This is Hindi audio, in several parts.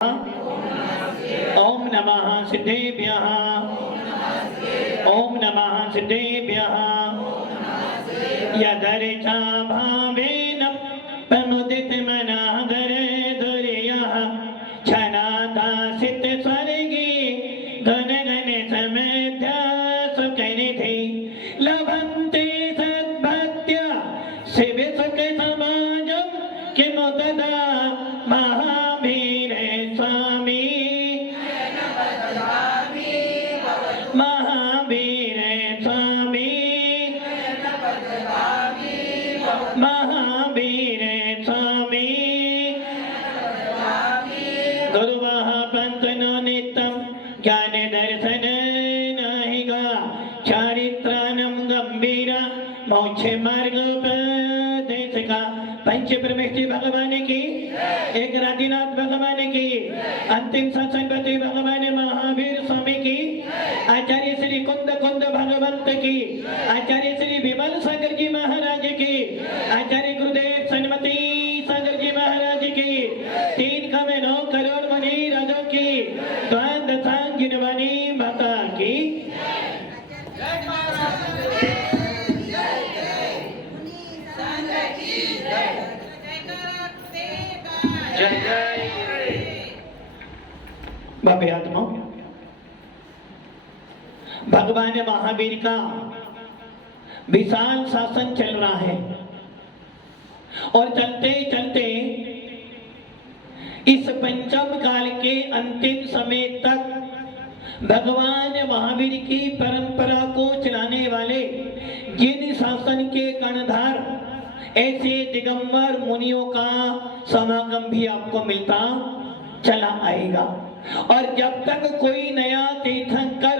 ओम नमः सिद्धेभ्यः ओम नमः सिद्धेभ्यः यदर्चा भावेन प्रमुदित मनः धरेयः छनादासित स्वर्गे घन घन समेध्य सुखनिधि लभन्ते सद्भक्त्या शिव सुख समाजं किमु तदा महावीर स्वामी महावीर स्वामी महावीर स्वामी गुरुवः पंथनो नित्यं ज्ञान दर्शन नाहिगा चारित्रानं गंभीर मोक्ष मार्ग उपदेशका पंच परमेश्वरी भगवान की एक राधिनाथ भगवान की अंतिम सत्संगपति भगवान महावीर स्वामी की आचार्य श्री कुंद कुंद भगवंत की आचार्य श्री विमल सागर जी महाराज की आचार्य गुरुदेव सन्मति सागर जी महाराज की 3,9 करोड़ मणि राजों की द्वादशांगिन वाणी माता की भव्य आत्मा भगवान महावीर का विशाल शासन चल रहा है और चलते चलते इस पंचम काल के अंतिम समय तक भगवान महावीर की परंपरा को चलाने वाले जिन शासन के कर्णधार ऐसे दिगंबर मुनियों का समागम भी आपको मिलता चला आएगा। और जब तक कोई नया तीर्थंकर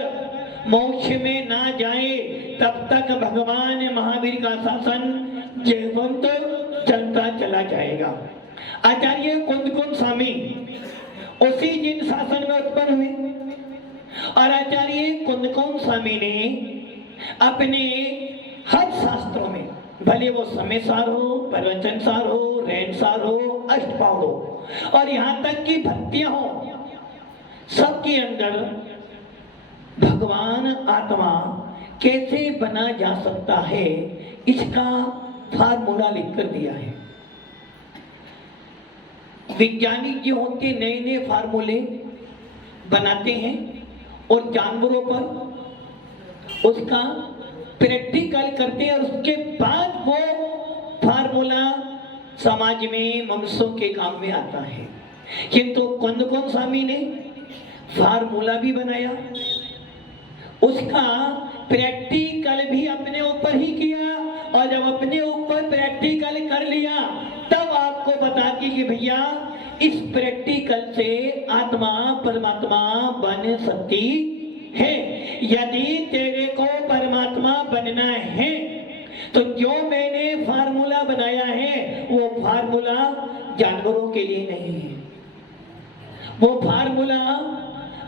मोक्ष में ना जाए तब तक भगवान महावीर का शासन जीवंत चलता चला जाएगा। आचार्य कुंद स्वामी उसी जिन शासन में उत्पन्न हुए और आचार्य कुंद स्वामी ने अपने हर शास्त्रों में भले वो समय सार हो, प्रवचन सार हो, रहन सार हो, अष्टपाद हो और यहाँ तक की भक्तियां हो, सबके अंदर भगवान आत्मा कैसे बना जा सकता है इसका फार्मूला लिखकर दिया है। वैज्ञानिक जो होते नए नए फार्मूले बनाते हैं और जानवरों पर उसका प्रैक्टिकल करते हैं और उसके बाद वो फार्मूला समाज में मनुष्यों के काम में आता है। किंतु कुंद स्वामी ने फार्मूला भी बनाया, उसका प्रैक्टिकल भी अपने ऊपर ही किया और जब अपने ऊपर प्रैक्टिकल कर लिया तब आपको बता कि भैया इस प्रैक्टिकल से आत्मा परमात्मा बन सकती है। यदि तेरे को परमात्मा बनना है तो जो मैंने फार्मूला बनाया है वो फार्मूला जानवरों के लिए नहीं है, वो फार्मूला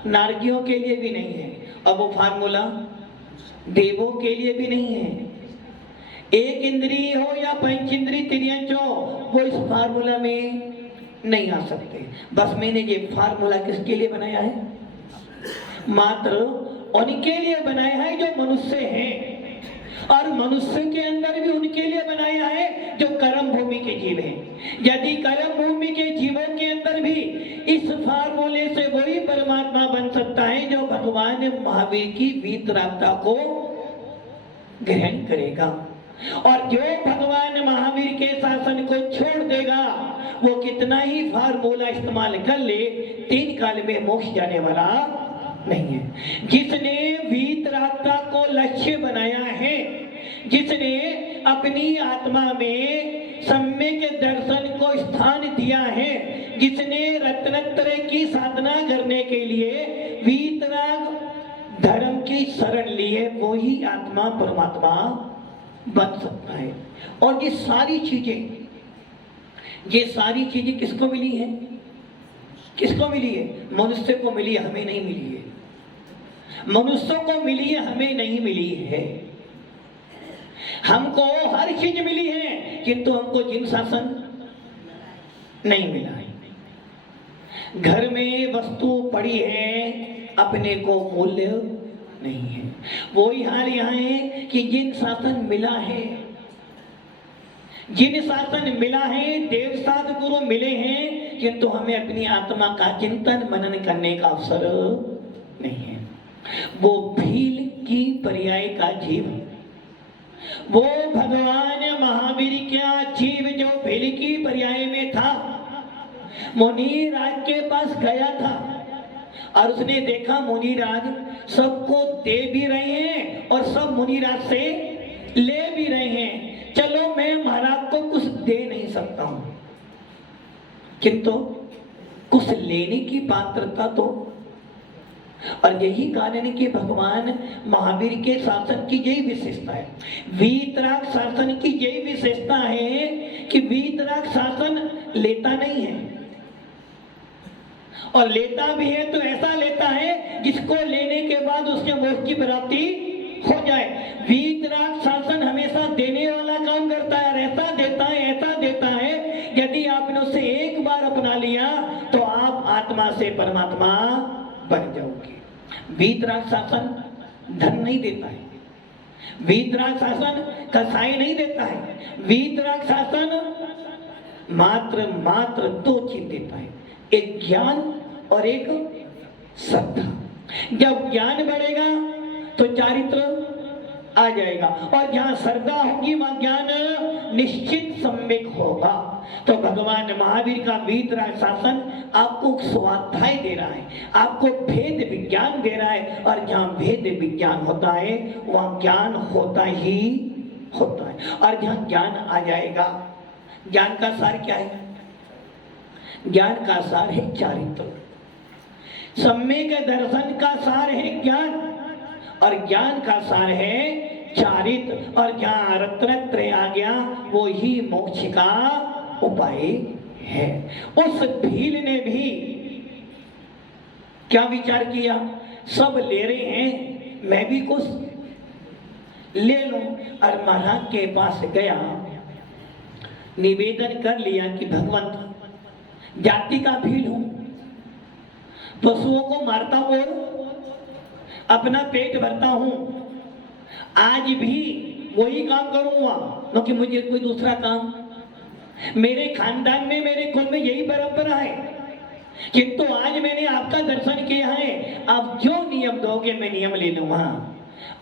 नारकियों के लिए भी नहीं है और वो फार्मूला देवों के लिए भी नहीं है। एक इंद्रिय हो या पंच इंद्रिय तिर्यंच हो वो इस फार्मूला में नहीं आ सकते। बस मैंने ये फार्मूला किसके लिए बनाया है? मात्र उनके लिए बनाया है जो मनुष्य हैं और मनुष्य के अंदर भी उनके लिए बनाया है जो कर्म भूमि के जीव हैं। यदि कर्म भूमि के जीवों के अंदर भी इस फार्मूले से वही परमात्मा बन सकता है जो भगवान महावीर की वीतरागता को ग्रहण करेगा और जो भगवान महावीर के शासन को छोड़ देगा वो कितना ही फार्मूला इस्तेमाल कर ले 3 काल में मोक्ष जाने वाला नहीं है। जिसने वीतरागता को लक्ष्य बनाया है, जिसने अपनी आत्मा में सम्यक दर्शन को स्थान दिया है, जिसने रत्नत्रय की साधना करने के लिए वीतराग धर्म की शरण ली है वो ही आत्मा परमात्मा बन सकता है। और ये सारी चीजें किसको मिली है? किसको मिली है? मनुष्य को मिली है, हमें नहीं मिली है। मनुष्यों को मिली है, हमें नहीं मिली है। हमको हर चीज मिली है किंतु हमको जिन शासन नहीं मिला है। घर में वस्तु पड़ी है, अपने को मूल्य नहीं है। वही हाल यहाँ है कि जिन शासन मिला है, देव साध गुरु मिले हैं, किंतु हमें अपनी आत्मा का चिंतन मनन करने का अवसर नहीं है। वो भील की पर्याय का जीव, वो भगवान महावीर का जीव जो भील की पर्याय में था, मुनिराज के पास गया था और उसने देखा मुनिराज सबको दे भी रहे हैं और सब मुनिराज से ले भी रहे हैं। चलो मैं महाराज को कुछ दे नहीं सकता हूं, किंतु कुछ लेने की पात्रता तो। और यही कारण है कि भगवान महावीर के शासन की यही विशेषता है, वीतराग शासन की यही विशेषता है कि वीतराग शासन लेता नहीं है, और लेता भी है तो ऐसा लेता है जिसको लेने के बाद उसके मोक्ष की प्राप्ति हो जाए। वीतराग शासन हमेशा देने वाला काम करता है, ऐसा देता है यदि आपने उसे एक बार अपना लिया तो आप आत्मा से परमात्मा बन जाओगे। वीतराग शासन धन नहीं देता है, वीतराग शासन कसाई नहीं देता है, वीतराग शासन मात्र दो चीज देता है, एक ज्ञान और एक श्रद्धा। जब ज्ञान बढ़ेगा तो चारित्र आ जाएगा, और जहां श्रद्धा होगी वहां ज्ञान निश्चित सम्यक होगा। तो भगवान महावीर का वीतराग शासन आपको स्वाध्याय दे रहा है, आपको भेद विज्ञान दे रहा है, और जहां भेद विज्ञान होता है वहां ज्ञान होता ही होता है। और जहां ज्ञान आ जाएगा, ज्ञान का सार क्या है? ज्ञान का सार है चारित्र, सम्यक दर्शन का सार है ज्ञान, और ज्ञान का सार है चारित्र। और जहां रत्नत्रय आ गया वो ही मोक्ष का उपाय है। उस भील ने भी क्या विचार किया, सब ले रहे हैं मैं भी कुछ ले लूं, और महाराज के पास गया, निवेदन कर लिया कि भगवंत जाति का भील हूं, पशुओं को मारता और अपना पेट भरता हूं, आज भी वही काम करूंगा क्योंकि मुझे कोई दूसरा काम, मेरे खानदान में मेरे कुल में यही परंपरा है, किंतु आज मैंने आपका दर्शन किया है, अब जो नियम दोगे मैं नियम ले लूंगा।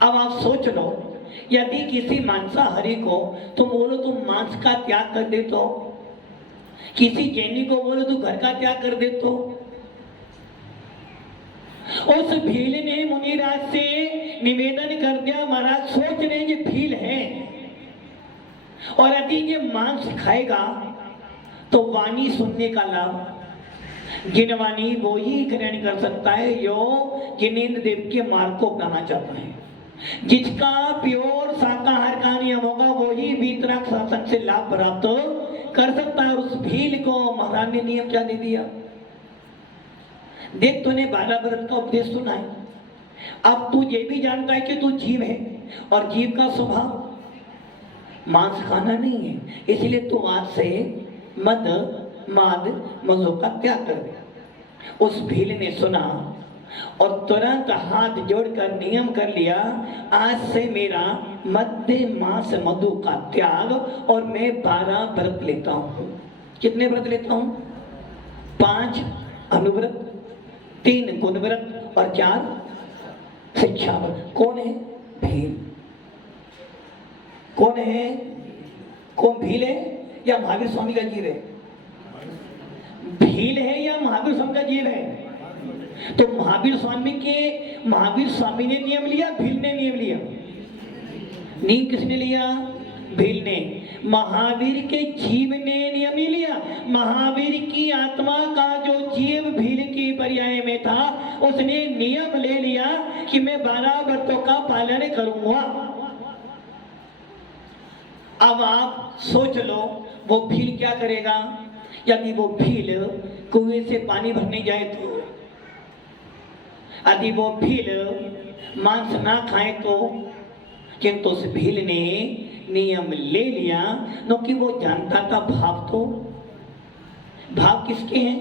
अब आप सोच लो, यदि किसी मांसाहारी को तुम बोलो तुम मांस का त्याग कर दे, तो किसी जैनी को बोलो तू घर का त्याग कर दे, तो उस भील ने मुनिराज से निवेदन कर दिया, महाराज सोच रहे ये भील है, और यदि ये मांस खाएगा तो वाणी सुनने का लाभ, जिनवाणी वो ही ग्रहण कर सकता है जो जिनेंद्र देव के मार्ग को अपनाना चाहता है, जिसका प्योर शाकाहार का नियम होगा वो ही वीतराग शासन से लाभ प्राप्त कर सकता है। उस भील को महाराज ने नियम क्या दे दिया, देख तूने 12 व्रत का उपदेश सुना है, अब तू ये भी जानता है कि तू जीव है, और जीव का स्वभाव मांस खाना नहीं है, इसलिए तू आज से मद माद मधु का त्याग कर दे। उस भील ने सुना और तुरंत हाथ जोड़कर नियम कर लिया, आज से मेरा मध्य मांस मधु का त्याग, और मैं 12 व्रत लेता हूं। कितने व्रत लेता हूं? 5 अनुव्रत, 3 गुण व्रत और 4 शिक्षा व्रत। कौन है? भील। कौन है? कौन भील है या महावीर स्वामी का जीव है? भील है या महावीर स्वामी का जीव है? तो महावीर स्वामी ने नियम लिया, भील ने नियम लिया? नियम किसने लिया? भील ने। महावीर के जीव ने नियम नहीं लिया, महावीर की आत्मा का जो जीव भील की पर्याय में था उसने नियम ले लिया कि मैं 12 व्रतों का पालन करूंगा। अब आप सोच लो वो भील क्या करेगा, यदि वो भील कुएं से पानी भरने जाए तो, यदि वो भील मांस ना खाए तो, किंतु उस भील ने नियम ले लिया क्योंकि वो जानता था भाव किसके हैं?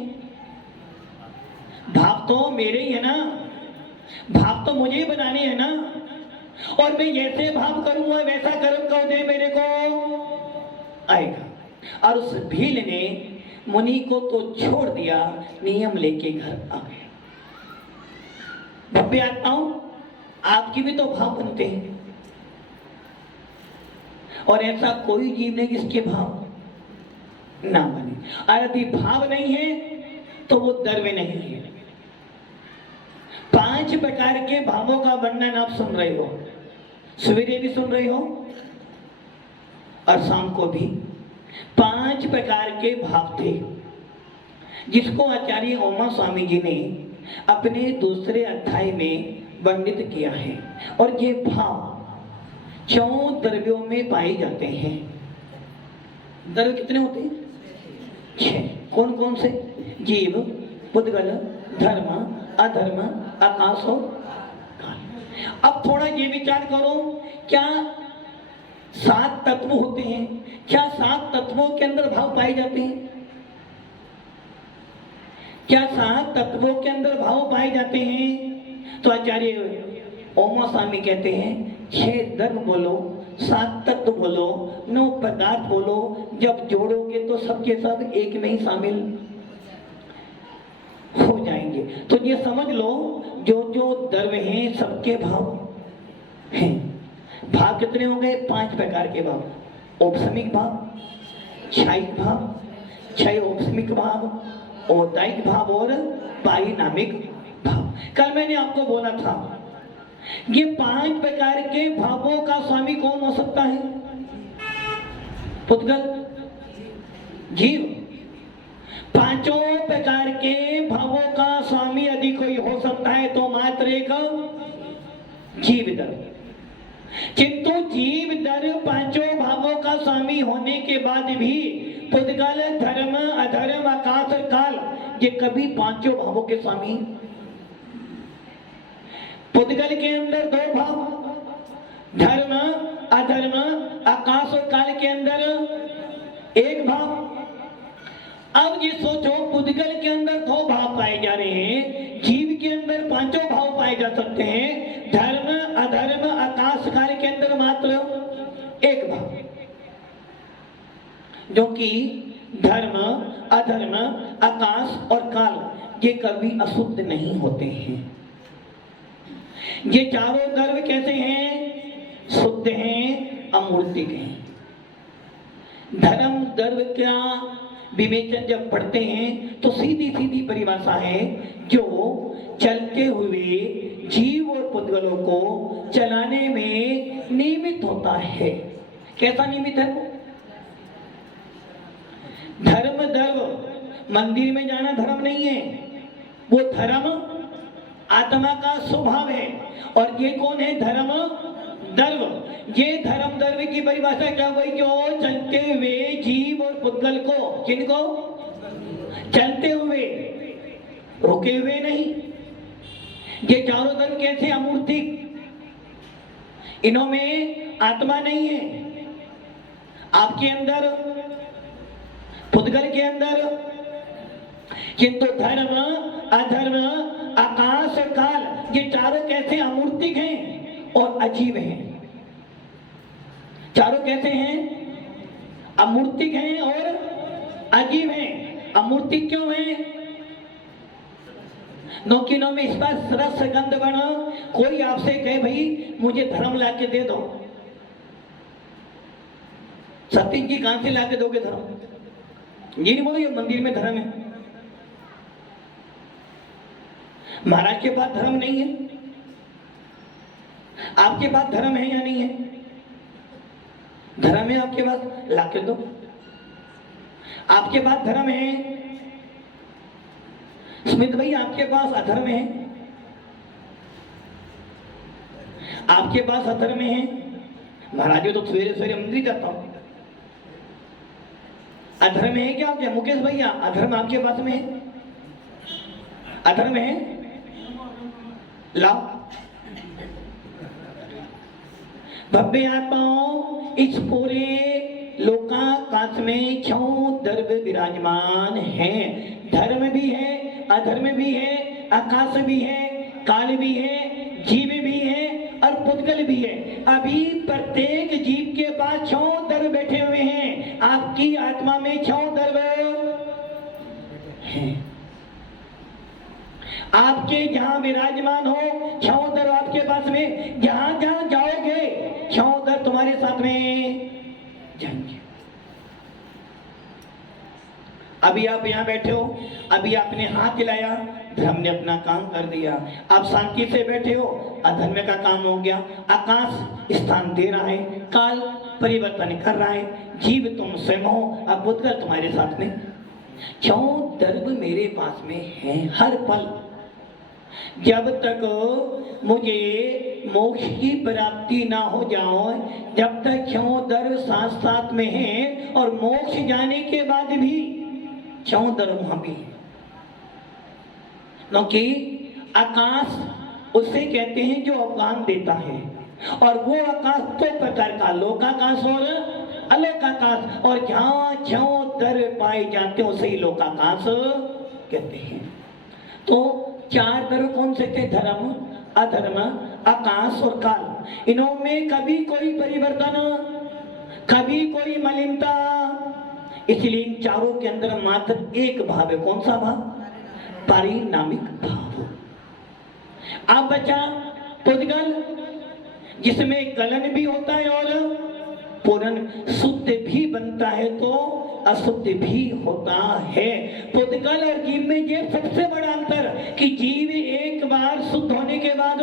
भाव तो मेरे ही है ना, भाव तो मुझे ही बनाने है ना, और मैं जैसे भाव करूंगा वैसा कर्म कर दे मेरे को आएगा। और उस भील ने मुनि को तो छोड़ दिया, नियम लेके घर आ गए। भव्य आत्माओं, आपकी भी तो भाव बनते हैं, और ऐसा कोई जीव नहीं जिसके भाव ना बने। और यदि भाव नहीं है तो वो द्रव्य नहीं है। 5 प्रकार के भावों का वर्णन आप सुन रहे हो, सवेरे भी सुन रहे हो और शाम को भी। 5 प्रकार के भाव थे जिसको आचार्य ओमा स्वामी जी ने अपने दूसरे अध्याय में वर्णित किया है। और ये भाव 4 द्रव्यों में पाए जाते हैं। द्रव्य कितने होते हैं? 6। कौन कौन से? जीव, पुद्गल, धर्म, अधर्म, आकाश और काल। अब थोड़ा ये विचार करो, क्या 7 तत्व होते हैं? क्या 7 तत्वों के अंदर भाव पाए जाते हैं? क्या 7 तत्वों के अंदर भाव पाए जाते हैं? तो आचार्य ओमा स्वामी कहते हैं 6 धर्म बोलो, 7 तत्व बोलो, 9 पदार्थ बोलो, जब जोड़ोगे तो सबके सब एक में ही शामिल हो जाएंगे। तो ये समझ लो, जो जो द्रव्य हैं सबके भाव हैं। भाव कितने हो गए? 5 प्रकार के भाव। औपसमिक भाव, क्षयिक भाव, क्षय औपसमिक भाव, औदायिक भाव और पारिणामिक भाव। कल मैंने आपको बोला था ये 5 प्रकार के भावों का स्वामी कौन हो सकता है? पुद्गल, जीव। 5 प्रकार के भावों का स्वामी यदि कोई हो सकता है तो मात्र एक जीव दर। किंतु जीव दर 5 भावों का स्वामी होने के बाद भी पुद्गल, धर्म, अधर्म, आकाश और काल ये कभी 5 भावों के स्वामी। पुद्गल के अंदर 2 भाव, धर्म, अधर्म, आकाश और काल के अंदर 1 भाव। अब ये सोचो, पुद्गल के अंदर 2 भाव पाए जा रहे हैं, जीव के अंदर 5 भाव पाए जा सकते हैं, धर्म, अधर्म, आकाश, काल के अंदर मात्र 1 भाव। जो कि धर्म, अधर्म, आकाश और काल ये कभी अशुद्ध नहीं होते हैं। ये चारों द्रव्य कैसे हैं? शुद्ध हैं, अमूर्तिक हैं। धर्म द्रव्य का विवेचन जब पढ़ते हैं तो सीधी सीधी परिभाषा है, जो चलते हुए जीव और पुद्गलों को चलाने में नियमित होता है। कैसा नियमित है वो? धर्म द्रव्य, मंदिर में जाना धर्म नहीं है, वो धर्म आत्मा का स्वभाव है। और ये कौन है? धर्म द्रव्य। ये धर्म द्रव्य की परिभाषा क्या हुई? जो चलते हुए जीव और पुद्गल को, किनको? चलते हुए, रुके हुए नहीं। ये चारों द्रव्य कैसे? अमूर्तिक, इनमें आत्मा नहीं है। आपके अंदर, पुद्गल के अंदर, किंतु धर्म, अधर्म, आकाश, काल ये चारों कैसे? अमूर्तिक हैं और अजीब हैं। चारों कैसे हैं? अमूर्तिक हैं और अजीब हैं। अमूर्तिक क्यों हैं? नौकिनों में इस बार सरस गंध बना। कोई आपसे कहे भाई मुझे धर्म ला के दे दो, सतीश जी कहां से ला के दोगे धर्म? ये नहीं बोलो ये मंदिर में धर्म है। महाराज के पास धर्म नहीं है, आपके पास धर्म है या नहीं है? धर्म है आपके पास, ला के दो। आपके पास धर्म है, स्मित भाई आपके पास अधर्म है, आपके पास अधर्म है। महाराज तो सवेरे सवेरे मंदिर जाता हूं, अधर्म है क्या? क्या मुकेश भैया अधर्म आपके पास में है? अधर्म है, लाओ। भव्य आत्माओं, इस पूरे लोकाकाश में 6 द्रव्य विराजमान हैं। धर्म भी है, अधर्म भी है, आकाश भी है, काल भी है, जीव भी है और पुद्गल भी है। अभी प्रत्येक जीव के पास 6 द्रव्य बैठे हुए हैं। आपकी आत्मा में 6 द्रव्य हैं। आपके जहां विराजमान हो 6 द्रव्य आपके पास में, जहां जहां जाओगे 6 द्रव्य तुम्हारे साथ में जाएंगे। अभी आप यहां बैठे हो, अभी आपने हाथ हिलाया, धर्म ने अपना काम कर दिया। आप शांति से बैठे हो, अधर्म का काम हो गया। आकाश स्थान दे रहा है, काल परिवर्तन कर रहा है, जीव तुम स्वयं हो, अब बुद्धगल तुम्हारे साथ में। 6 द्रव्य मेरे पास में है हर पल। जब तक मुझे मोक्ष की प्राप्ति ना हो जाओ, जब तक 6 द्रव्य साथ साथ में है, और मोक्ष जाने के बाद भी 6 द्रव्य वहां भी है। क्योंकि आकाश उसे कहते हैं जो अवगान देता है, और वो आकाश 2 प्रकार का, लोकाकाश और अलोकाकाश, और जहां 6 द्रव्य पाए जाते हैं उसे ही लोकाकाश कहते हैं। तो 4 द्रव्य कौन से थे? धर्म, अधर्म, आकाश और काल। इनमें कभी कोई परिवर्तन, कभी कोई मलिनता, इसलिए इन चारों के अंदर मात्र एक भाव है। कौन सा भाव? पारिणामिक भाव। अब बचा पुद्गल, जिसमें गलन भी होता है और पूर्ण, शुद्ध भी बनता है तो अशुद्ध भी होता है। पुद्गल और जीव में ये सबसे बड़ा अंतर कि जीव एक बार शुद्ध होने के बाद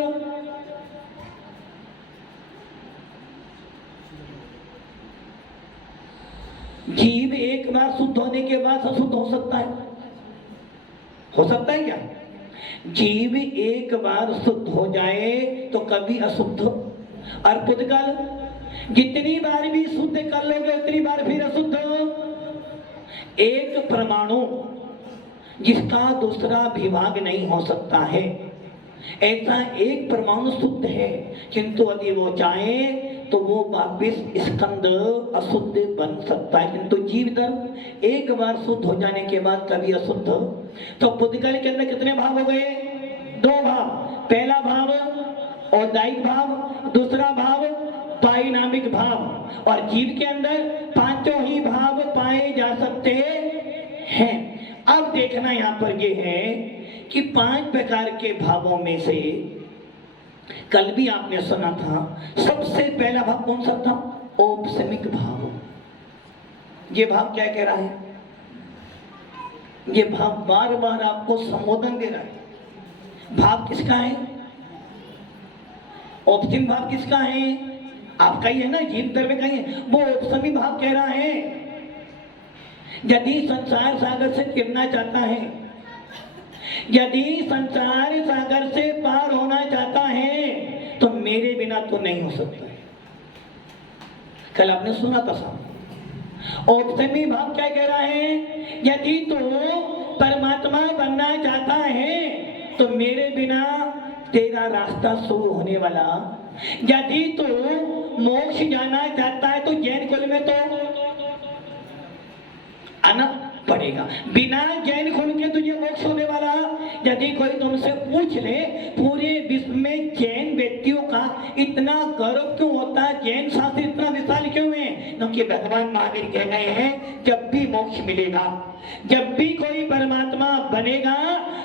शुद्ध होने के बाद अशुद्ध हो सकता है। हो सकता है क्या? जीव एक बार शुद्ध हो जाए तो कभी अशुद्ध, और पुद्गल जितनी बार भी शुद्ध कर लोगे उतनी बार फिर अशुद्ध। एक परमाणु जिसका दूसरा विभाग नहीं हो सकता है, ऐसा एक परमाणु शुद्ध है, किंतु यदि वो चाहे तो वो वापिस स्कंद अशुद्ध बन सकता है। किंतु जीव धर्म एक बार शुद्ध हो जाने के बाद कभी अशुद्ध। तो पुद्गल के अंदर कितने भाव हो गए? 2 भाव। पहला भाव औदायिक भाव, दूसरा भाव पारिणामिक भाव। और जीव के अंदर 5 ही भाव पाए जा सकते हैं। अब देखना यहाँ पर ये है कि 5 प्रकार के भावों में से कल भी आपने सुना था, सबसे पहला भाव कौन सा था? औपसमिक भाव। ये भाव क्या कह रहा है? ये भाव बार बार आपको संबोधन दे रहा है। भाव किसका है? औपसमिक भाव किसका है? आपका ही है ना, जीव द्रव्य का ही है। वो औपसमिक भाव कह रहा है यदि संसार सागर से गिरना चाहता है, यदि संसार सागर से पार होना चाहता है, तो मेरे बिना तो नहीं हो सकता है। कल आपने सुना था साहब। औपसमिक भाव क्या कह रहा है? यदि तो परमात्मा बनना चाहता है तो मेरे बिना तेरा रास्ता शुरू होने वाला। यदि तो मोक्ष जाना चाहता है तो जैन कुल में तो आना पड़ेगा। बिना जैन कुल के तुझे मोक्ष होने वाला। यदि कोई तुमसे पूछ ले पूरे विश्व में जैन व्यक्तियों का इतना गौरव क्यों होता है, जैन शास्त्र इतना विशाल क्यों है? क्योंकि भगवान महावीर कह रहे हैं जब भी मोक्ष मिलेगा, जब भी कोई परमात्मा बनेगा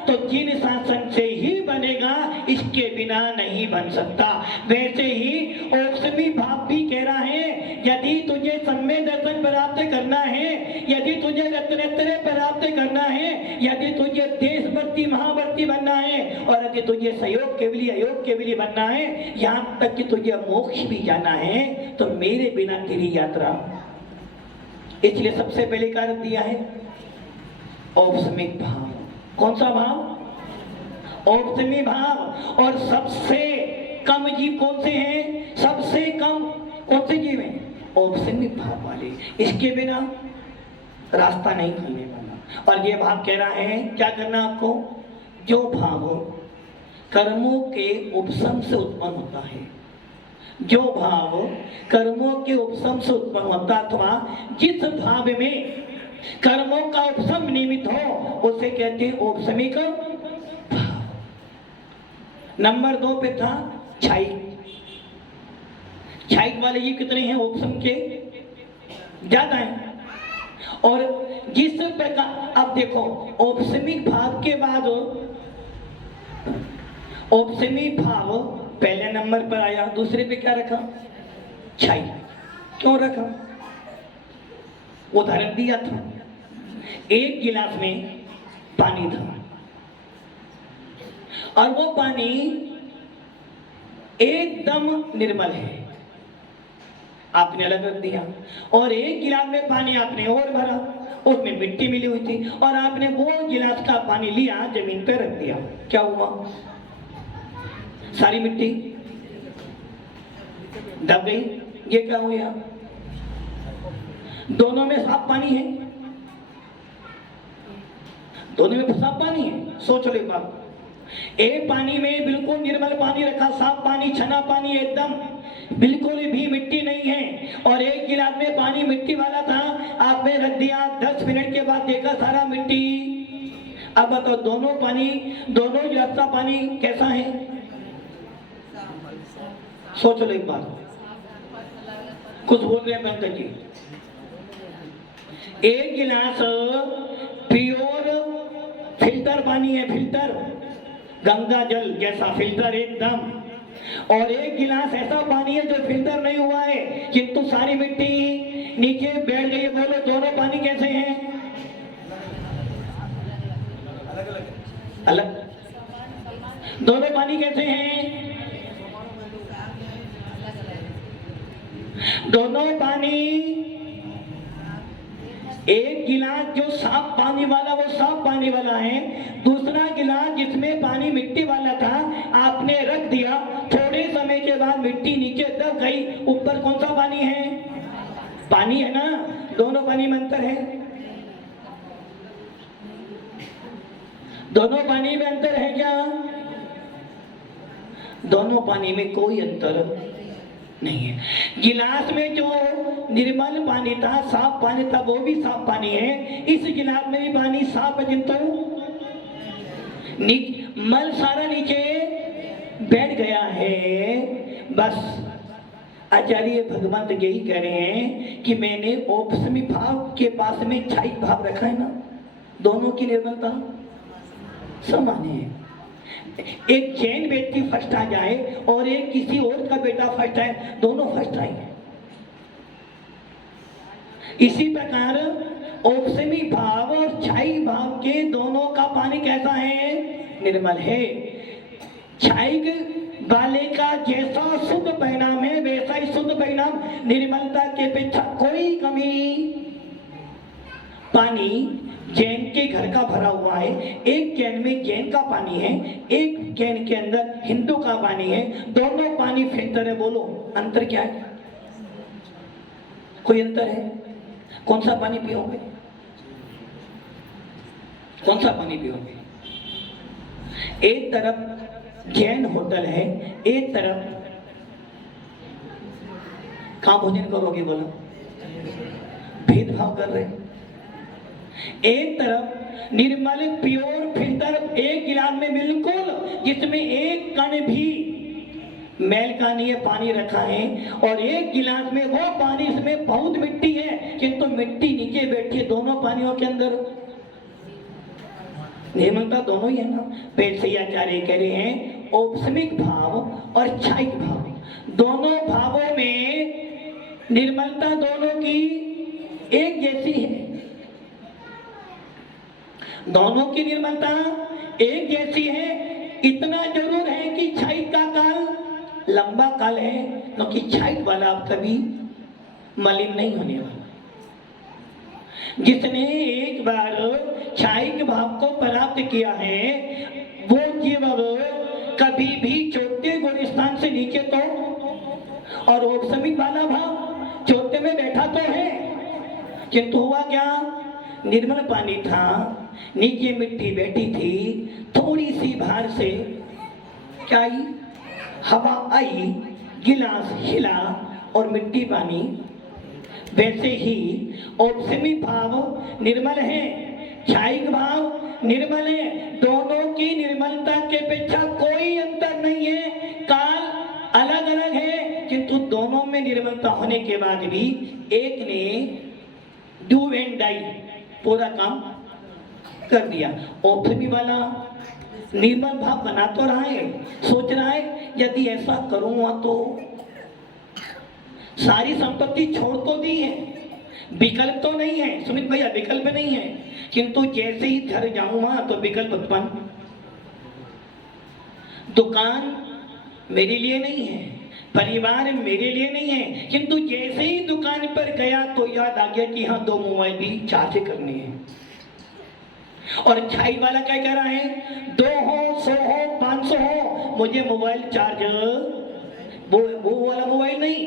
तो जिन शासन से ही बनेगा, इसके बिना नहीं बन सकता। वैसे ही औपसमिक भाव भी कह रहा है यदि तुझे सम्य दर्शन प्राप्त करना है, यदि तुझे रत्नत्रय प्राप्त करना है, यदि तुझे देशवर्ती महावर्ती बनना है, और यदि तुझे सहयोग केवली अयोग केवली बनना है, यहाँ तक कि तुझे मोक्ष भी जाना है, तो मेरे बिना तेरी यात्रा। इसलिए सबसे पहले कार्य दिया है औपसमिक भाव। कौन सा भाव? औपसमिक भाव। और सबसे कम जीव कौन से हैं? सबसे कम कौन से जीव हैं? औपसमिक भाव वाले। इसके बिना रास्ता नहीं खुलने वाला। और ये भाव कह रहा है क्या करना आपको? जो भाव कर्मों के उपशम से उत्पन्न होता है, जो भाव कर्मों के उपशम से उत्पन्न होता, अथवा जिस भाव में कर्मों का उपशम निमित्त हो, उसे कहते हैं औपसमिक भाव। नंबर 2 पे था क्षायिक। क्षायिक वाले ये कितने हैं ऑप्शन के? ज्यादा हैं। और जिस प्रकार अब देखो औपसमिक भाव के बाद औपसमिक भाव पहले नंबर पर आया, दूसरे पे क्या रखा? क्षायिक। क्यों रखा? उदाहरण दिया था, एक गिलास में पानी था और वो पानी एकदम निर्मल है, आपने अलग रख दिया। और एक गिलास में पानी आपने और भरा, उसमें मिट्टी मिली हुई थी और आपने वो गिलास का पानी लिया, जमीन पर रख दिया। क्या हुआ? सारी मिट्टी दब गई। ये क्या हुआ? दोनों में साफ पानी है, दोनों में साफ पानी है। सोच लो एक बात, एक पानी में बिल्कुल निर्मल पानी रखा, साफ पानी, छना पानी एकदम, बिल्कुल भी मिट्टी नहीं है। और एक गिलास में पानी मिट्टी वाला था, आपने रख दिया, 10 मिनट के बाद देखा सारा मिट्टी। अब बताओ दोनों दोनों गिलास का पानी कैसा है? सोच लो एक बार, कुछ बोल रहे हैं पंकज जी। एक गिलास प्योर फिल्टर पानी है, फिल्टर गंगा जल जैसा फिल्टर एकदम, और एक गिलास ऐसा पानी है जो फिल्टर नहीं हुआ है किंतु सारी मिट्टी नीचे बैठ गई है। बोलो दोनों पानी कैसे हैं? अलग। दोनों पानी कैसे हैं? दोनों पानी, एक गिलास जो साफ पानी वाला वो साफ पानी वाला है, दूसरा गिलास जिसमें पानी मिट्टी वाला था आपने रख दिया, थोड़े समय के बाद मिट्टी नीचे दब गई, ऊपर कौन सा पानी है? पानी है ना। दोनों पानी में अंतर है, दोनों पानी में अंतर है क्या? दोनों पानी में कोई अंतर नहीं है। गिलास में जो निर्मल पानी था, साफ पानी था, वो भी साफ पानी है। इस गिलास में भी पानी साफ है, किंतु मल सारा नीचे बैठ गया है। बस आचार्य भगवंत यही कह रहे हैं कि मैंने औपसमिक भाव के पास में क्षायिक भाव रखा है ना, दोनों की निर्मलता समान है। एक जैन व्यक्ति फर्स्ट आ जाए और एक किसी और का बेटा फर्स्ट आए, दोनों फर्स्ट आएंगे। इसी प्रकार औपसमिक भाव और क्षायिक भाव के दोनों का पानी कैसा है? निर्मल है। क्षायिक वाले का जैसा शुद्ध परिणाम है वैसा ही शुद्ध परिणाम निर्मलता के अपेक्षा कोई कमी। पानी जैन के घर का भरा हुआ है, एक कैन में जैन का पानी है, एक कैन के अंदर हिंदू का पानी है, दोनों पानी फिल्टर है। बोलो अंतर क्या है? कोई अंतर है? कौन सा पानी पियोगे? कौन सा पानी पियोगे? एक तरफ जैन होटल है, एक तरफ कहां भोजन करोगे? बोलो भेदभाव कर रहे हैं। एक तरफ निर्मल प्योर फिल्टर एक गिलास में बिल्कुल जिसमें एक कण भी मैल का नहीं है पानी रखा है, और एक गिलास में वो पानी इसमें बहुत मिट्टी है किंतु मिट्टी नीचे बैठी है। दोनों पानियों के अंदर निर्मलता दोनों ही है ना। पेट से आचार्य कह रहे हैं औपसमिक भाव और क्षायिक भाव, दोनों भावों में निर्मलता दोनों की एक जैसी है। दोनों की निर्मलता एक जैसी है। इतना जरूर है कि क्षायिक का काल लंबा काल है, क्योंकि क्षायिक वाला अब कभी मलिन नहीं होने वाला। जिसने एक बार क्षायिक भाव को प्राप्त किया है वो जीव कभी भी चौथे गुण स्थान से नीचे तो, और औपसमिक वाला भाव चौथे में बैठा तो है, किंतु हुआ क्या? निर्मल पानी था, नीचे मिट्टी बैठी थी, थोड़ी सी बाहर से क्या आई? हवा आई, गिलास हिला और मिट्टी पानी। वैसे ही औपसमिक भाव निर्मल है, क्षायिक भाव निर्मल है, दोनों की निर्मलता के अपेक्षा कोई अंतर नहीं निर्मलता होने के बाद भी एक ने डू एंड डाई पूरा काम कर दिया। औपसमी वाला निर्मल भाव बना तो रहा है, सोच रहा है यदि ऐसा करूंगा तो सारी संपत्ति छोड़ तो दी है, विकल्प तो नहीं है सुमित भैया, विकल्प नहीं है, किंतु जैसे ही घर जाऊंगा तो विकल्प उत्पन्न। दुकान मेरे लिए नहीं है, परिवार मेरे लिए नहीं है, किंतु जैसे ही दुकान पर गया तो याद आ गया कि हाँ 2 मोबाइल भी चार्ज करने हैं। और छाई वाला क्या कह रहा है, 2 हो 100 हो 500 हो, मुझे मोबाइल चार्ज, वो वाला मोबाइल नहीं।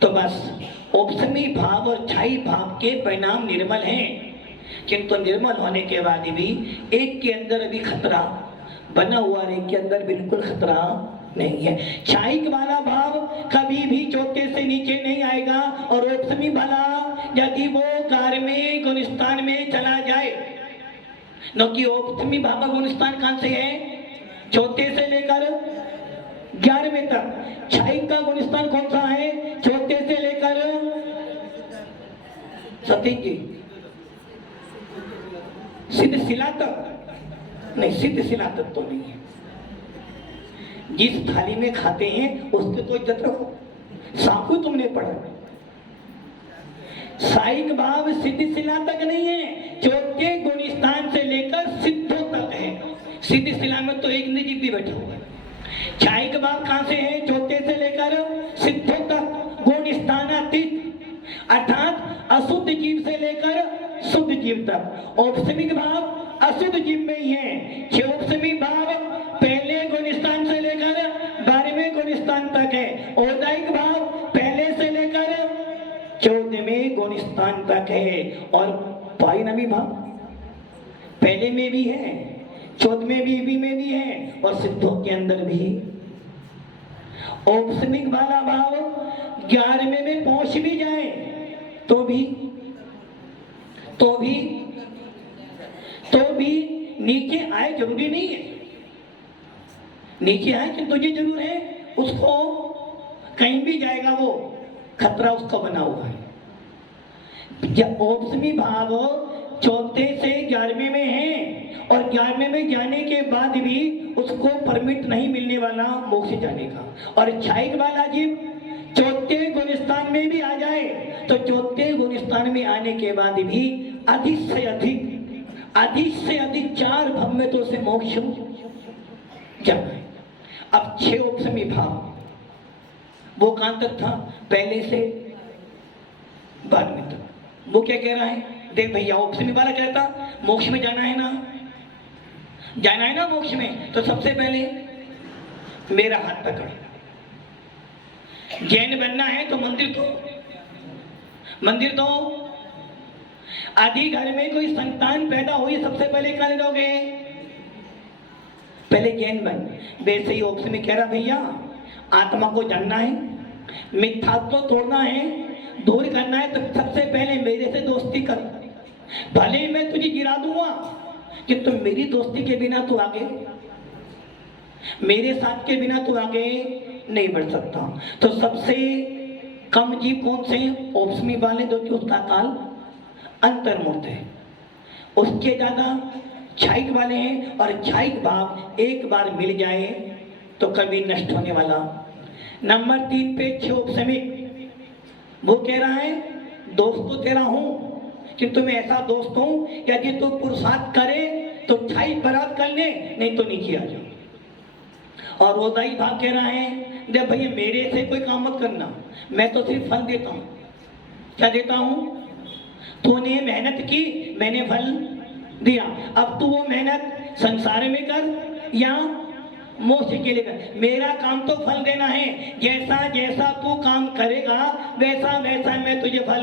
तो बस औपसमी भाव और छाई भाव के परिणाम निर्मल हैं, किंतु निर्मल होने के बाद भी एक के अंदर अभी खतरा बना हुआ है, एक के अंदर बिल्कुल खतरा नहीं है। छाई वाला भाव कभी भी चौथे से नीचे नहीं आएगा, और औपसमी वाला यदि वो कार में गुणस्थान में चला जाए, क्योंकि औपसमी भाव का गुणस्थान कहां से है, चौथे से लेकर 11वें तक। छाई का गुणस्थान कौन सा है, चौथे से लेकर सतीश जी सिद्ध शिला तक नहीं, सिद्ध शिला तक तो नहीं है। जिस थाली में खाते हैं उसके तो इज्जत रखो, साकू तुमने पढ़ा। साइक भाव सिद्ध शिला तक नहीं है, चौथे गुणस्थान से लेकर सिद्धों तक है। सिद्ध शिला में तो एक निजी भी बैठा हुआ है। छाई का भाव कहां से है, चौथे से लेकर सिद्धों तक, गुण स्थानातीत, अर्थात अशुद्ध जीव से लेकर शुद्ध जीव तक। औपसमिक भाव अशुद्ध जीव में ही है। औपसमिक भाव पहले गुण स्थान से लेकर 12वें गुण स्थान तक है। औदायिक भाव पहले से लेकर 14वें गुण स्थान तक है। और पारिणामी भाव पहले में भी है, 14वें में भी है, और सिद्धों के अंदर भी। औपसमिक वाला भाव 11वें में पहुंच भी जाए तो भी नीचे आए जरूरी नहीं है, नीचे आए कि तुझे जरूर है, उसको कहीं भी जाएगा वो खतरा उसका बना हुआ है। जब औपसमी भाव चौथे से 11वें में है, और 11वें में जाने के बाद भी उसको परमिट नहीं मिलने वाला मोक्ष जाने का। और छाई वाला जीव चौथे गुणस्थान में भी आ जाए तो चौथे गुणस्थान में आने के बाद भी अधिक से अधिक 4 भाव में तो उसे मोक्ष जाना है। अब 6 औपसमी भाव वो कहां तक था, पहले से 12वें तक। वो क्या कह रहा है, देख भैया औपसमी वाला कहता मोक्ष में जाना है ना मोक्ष में, तो सबसे पहले मेरा हाथ पकड़। जैन बनना है तो मंदिर तो आदि घर में कोई संतान पैदा हुई, सबसे पहले कहां जाओगे, पहले जैन बन। वैसे ही औपसमी कह रहा भैया आत्मा को जानना है, मिथ्यात्व को तोड़ना है, दूर करना है, तो सबसे पहले मेरे से दोस्ती कर। भले ही मैं तुझे गिरा दूंगा कि तुम मेरी दोस्ती के बिना तू आगे, मेरे साथ के बिना तू आगे नहीं बढ़ सकता। तो सबसे कम जीव कौन से, औपसमी वाले, जो कि उसका काल अंतर्मुक्त है। उसके ज्यादा छाइक वाले हैं, और छाइक भाव एक बार मिल जाए तो कभी नष्ट होने वाला। नंबर 3 पे 6 औपसमिक, वो कह रहा है दोस्त तो तेरा हूं, किंतु मैं ऐसा दोस्त हूं यदि तू पुरुषार्थ करे तो छाई बरात कर ले, नहीं तो नीचे आ जाओ। और औदाई भाव कह रहा है देख भैया मेरे से कोई काम मत करना, मैं तो सिर्फ फल देता हूं। क्या देता हूं, तूने मेहनत की, मैंने फल दिया। अब तू वो मेहनत संसार में कर या मोक्ष के लिए कर, मेरा काम तो फल देना है। जैसा जैसा तू काम करेगा वैसा वैसा मैं तुझे फल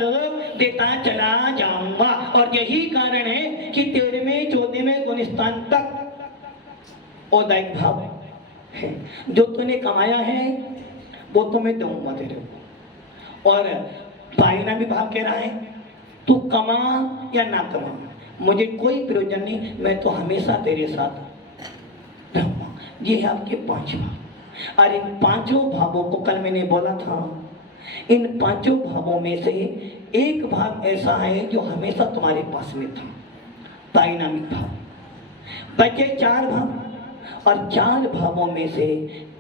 देता चला जाऊंगा। और यही कारण है कि 13वें 14वें गुणस्थान तक औदायिक भाव है। जो तूने कमाया है वो तो मैं दूंगा तेरे को। और पारिणामी भाव कह रहा है तू कमा या ना कमा मुझे कोई प्रयोजन नहीं, मैं तो हमेशा तेरे साथ रहूंगा। ये है आपके 5 भाव। और इन पांचों भावों को कल मैंने बोला था, इन पांचों भावों में से एक भाव ऐसा है जो हमेशा तुम्हारे पास में था, पारिणामिक भाव। बचे 4 भाव, और 4 भावों में से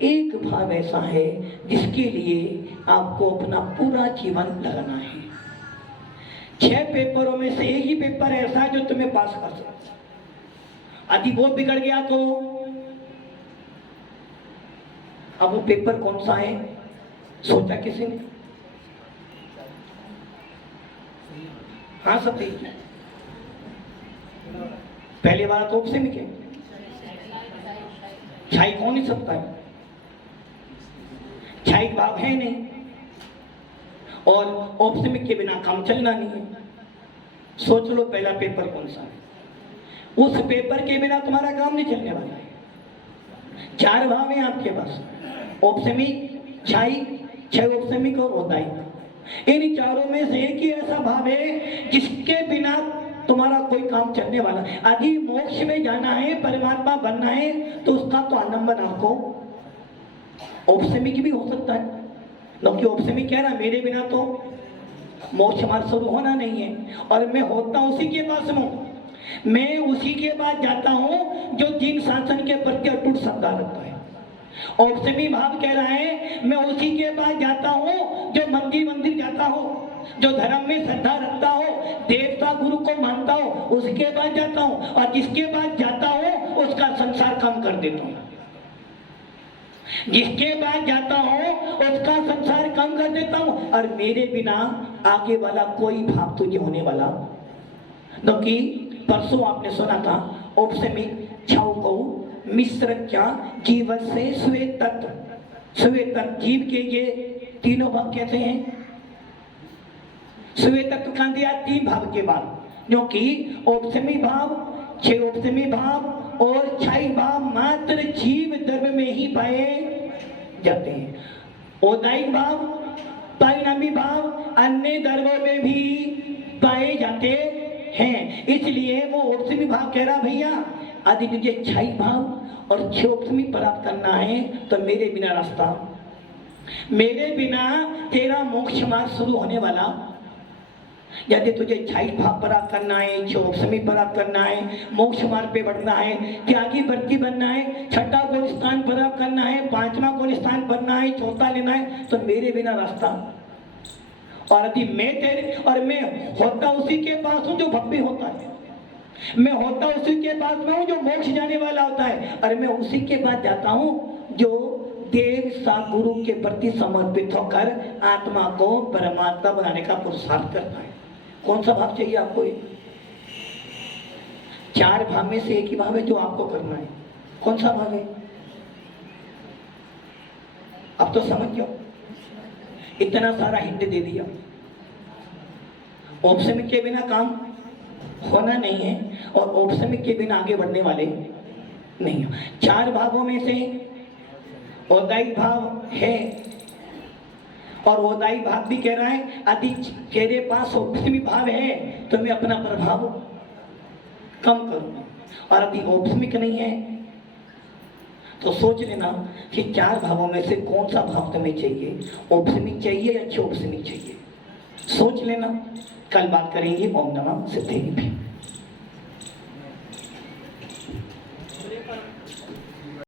एक भाव ऐसा है जिसके लिए आपको अपना पूरा जीवन लगाना है। 6 पेपरों में से एक ही पेपर ऐसा है जो तुम्हें पास कर सकता। यदि वो बिगड़ गया तो अब वो पेपर कौन सा है, सोचा किसी ने? हाँ सब ठीक है। पहले बार तो से क्या छाई कौन नहीं सकता है, छाई भाव है नहीं, और ऑप्शमिक के बिना काम चलना नहीं है। सोच लो पहला पेपर कौन सा है, उस पेपर के बिना तुम्हारा काम नहीं चलने वाला है। 4 भाव हैं आपके पास, ऑप्शमिक, छाई, छह ऑप्शमिक और औदायिक। इन चारों में से एक ही ऐसा भाव है जिसके बिना तुम्हारा कोई काम चलने वाला। यदि मोक्ष में जाना है, परमात्मा बनना है, तो उसका तो आलम्बन आपको औपसेमिक भी हो सकता है। क्योंकि औपसेमिक क्या है ना, मेरे बिना तो मोक्ष हमारा शुरू होना नहीं है, और मैं होता उसी के पास हूँ, मैं उसी के पास जाता हूँ जो जिन शासन के प्रति अटूट श्रद्धा रखता है। औपसेमी भाव कह रहा है मैं उसी के पास जाता हूँ जो मंदिर जाता हो, जो धर्म में श्रद्धा रखता हो, देवता गुरु को मानता हो, उसके पास जाता हूँ, और जिसके पास जाता हूँ उसका संसार कम कर देता हूँ। जिसके पास जाता हूँ उसका संसार कम कर देता हूँ, और मेरे बिना आगे वाला कोई भाव तुझे होने वाला। क्योंकि परसों आपने सुना था औपसेमिक छाऊ को मिश्र क्या जीव से श्वेत तत्व जीव के ये तीनों भाव कहते हैं। श्वेत तत्व का दिया 3 भाव के बाद, क्योंकि औपसेमी भाव, 6 औपसेमी भाव और 6 भाव मात्र जीव द्रव्य में ही पाए जाते हैं। औदायिक भाव, परिणामी भाव अन्य द्रव्यों में भी पाए जाते हैं। इसलिए वो औपसेमी भाव कह रहा भैया यदि तुझे 6 भाव और 6 औपसेमी प्राप्त करना है तो मेरे बिना रास्ता, मेरे बिना तेरा मोक्ष मार्ग शुरू होने वाला। यदि तुझे 6 भाव प्राप्त करना है, 6 औपसेमी प्राप्त करना है, मोक्ष मार्ग पे बढ़ना है, त्यागी व्रती बनना है, 6ठा गुण स्थान प्राप्त करना है, 5वां गुण स्थान बनना है, 4था लेना है, तो मेरे बिना रास्ता। और यदि मैं तेरे, और मैं होता उसी के पास हूँ जो भव्य होता है, मैं होता उसी के पास में हूँ जो मोक्ष जाने वाला होता है, और मैं उसी के पास जाता हूँ जो देव सा गुरु के प्रति समर्पित होकर आत्मा को परमात्मा बनाने का पुरुषार्थ करता है। कौन सा भाव चाहिए आपको? 4 भाव में से एक ही भाव है जो आपको करना है। कौन सा भाव है? अब तो समझ जाओ, इतना सारा हिंट दे दिया। औपसेमिक के बिना काम होना नहीं है, और औपसेमिक के बिना आगे बढ़ने वाले नहीं हो। 4 भावों में से औदायिक भाव है, और औदायिक भाव भी कह रहा है यदि तेरे पास औपसेमी भाव है तो मैं अपना प्रभाव कम करूंगा, और यदि औपसेमिक नहीं है तो सोच लेना कि 4 भावों में से कौन सा भाव तुम्हें चाहिए, औपसेमिक चाहिए या 6 औपसेमिक चाहिए। सोच लेना, कल बात करेंगे। ओम नमः सिद्धेभ्यः।